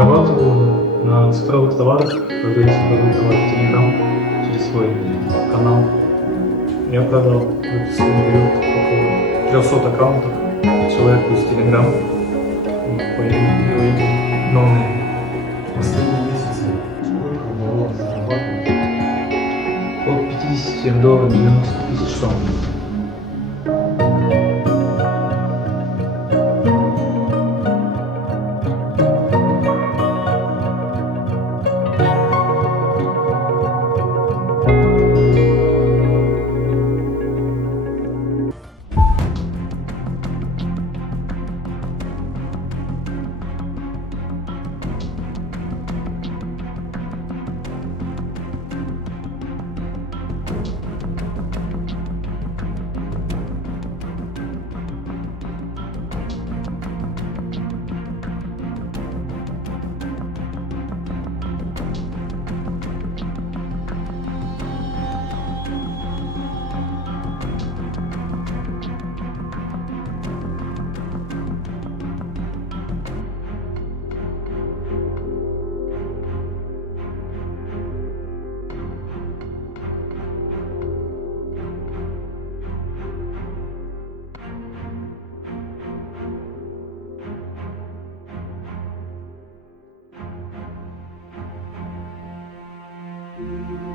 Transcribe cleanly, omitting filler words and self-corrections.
зарабатываю на цифровых товарах, продаю цифровые товары в Telegram через свой канал. Я продал в этот период около 300 аккаунтов человеку из Telegram. Появились новые. Последние месяцы сколько удавалось зарабатывать? От 50 до 90 тысяч сом. Thank you.